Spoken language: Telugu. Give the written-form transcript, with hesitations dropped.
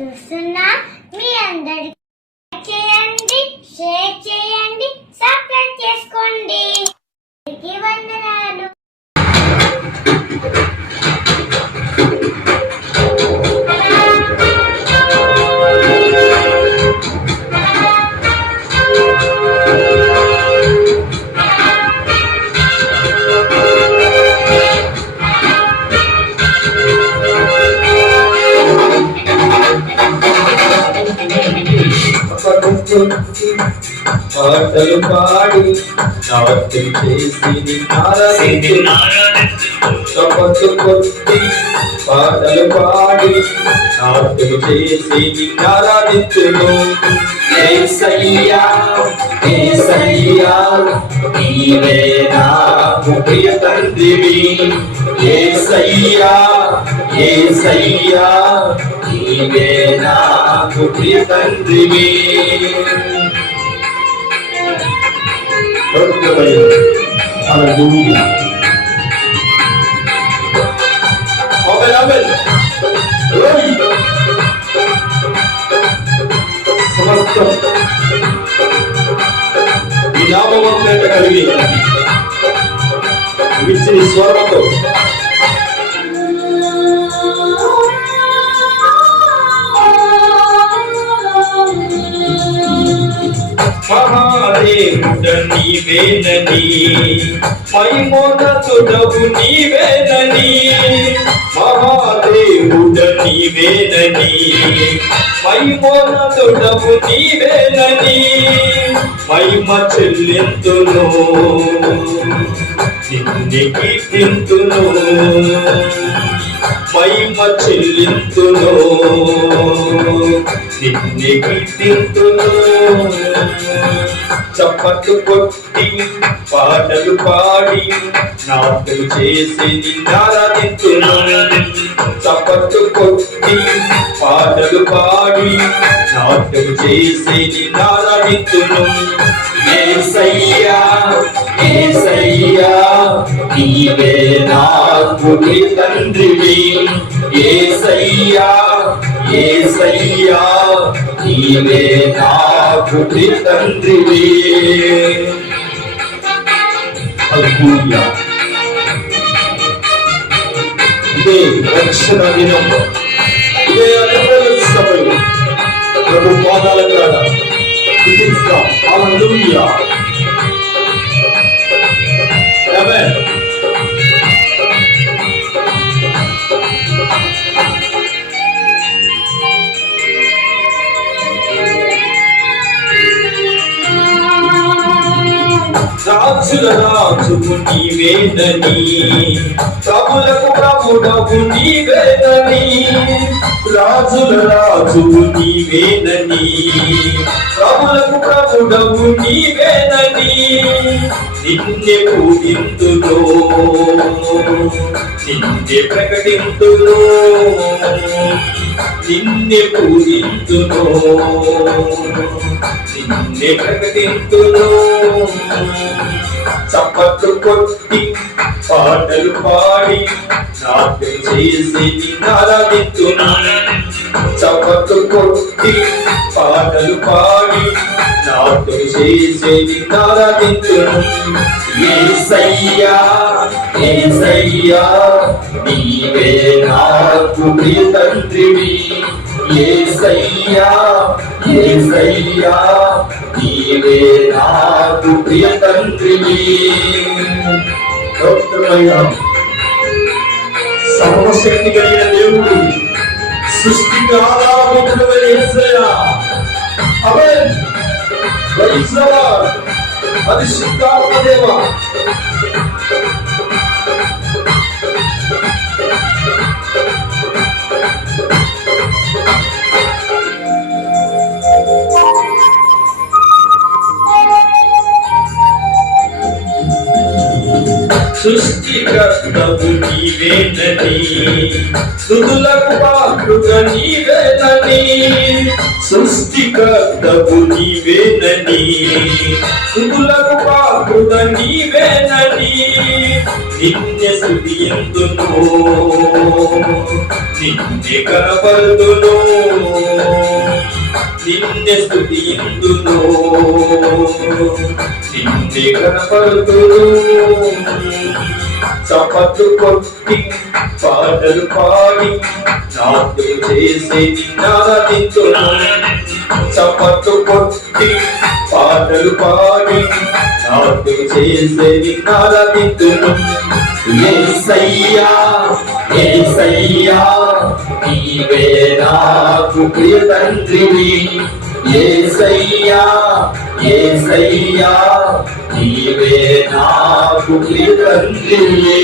చూస్తున్నా మీ అందరికి చేయండి, షేర్ చేయండి, సబ్స్క్రైబ్ చేసుకోండి. వందనాలు. పాటలు పాడి నాట్యం చేసి చప్పట్లు కొట్టి పాటలు పాడి నాట్యం చేసి ఆరాధించును. యేసయ్యా యేసయ్యా నీవే నా ప్రియ తండ్రివి. యేసయ్యా యేసయ్యా నీవే నా ప్రియ తండ్రివి. Hallelujah. Amen, amen. సమస్తం ఈ నామమంతట కలిగి విచ్చిన స్వరముతో మహాదేవుడ నీవేనని, మహిమోన్నతుడవు నీవేనని. మహాదేవుడ నీవేనని, మహిమోన్నతుడవు నీవేనని. మహిమ చెల్లింతును నిన్ను కీర్తింతును. మహిమ చెల్లింతును నిన్ను కీర్తింతును. చప్పట్లు కొట్టి పాటలు పాడి నాట్యం చేసి నిన్నారాధింతును. చప్పట్లు కొట్టి పాటలు పాడి నాట్యం చేసి నిన్నారాధింతును. యేసయ్యా యేసయ్యా నీవే నాకు తండ్రివి. యేసయ్యా యేసయ్యా నీవే నాకు తండ్రివి. హల్లెలూయా. ఇదే రక్షణ దినం, ఇదే అనుభవ సమయం. ప్రభు పాదాల కాడ స్తుతిస్తాం. హల్లెలూయా. ఆమేన్. రాజుల రాజువు నీవేనని, ప్రభులకు ప్రభుడవు నీవేనని. రాజుల రాజువు నీవేనని, ప్రభులకు ప్రభుడవు నీవేనని. నిన్నే పూజింతును నిన్నే ప్రకటింతును. నిన్నే పూజింతును నిన్నే ప్రకటింతును. చప్పట్లు కొట్టి పాటలు పాడి నాట్యం చేసి నిన్నారాధింతును. చప్పట్లు కొట్టి పాటలు పాడి నాట్యం చేసి నిన్నారాధింతును. యేసయ్యా యేసయ్యా నీవే నాకు ప్రియ తండ్రివి. యేసయ్యా యేసయ్యా నీవే నాకు ప్రియ తండ్రివి. సర్వశక్తి కలిగిన దేవుడు, సృష్టికి ఆధారభూతుడైన యేసయ్యా. ఆమేన్. Praise the lord. పరిశుద్ధాత్మ దేవా, సృష్టికర్తవు నీవేనని, స్తుతులకు పాత్రుగా నీవేనని. సృష్టికర్తవు నీవేనని, స్తుతులకు పాత్రుగా నీవేనని. నిన్నే స్తుతియందును నిన్నే కనపరుదును. నిన్నే స్తుతింతును నిన్నే కనపడుతును చప్పట్లు కొట్టి పాటలు పాడి నాట్యం చేసి నిన్నారాధింతును చప్పట్లు కొట్టి పాటలు పాడి నాట్యం చేసి నిన్నారాధింతును యేసయ్యా యేసయ్యా నీవే నాకు ప్రియ తండ్రివి యేసయ్యా యేసయ్యా నీవే నాకు ప్రియ తండ్రివి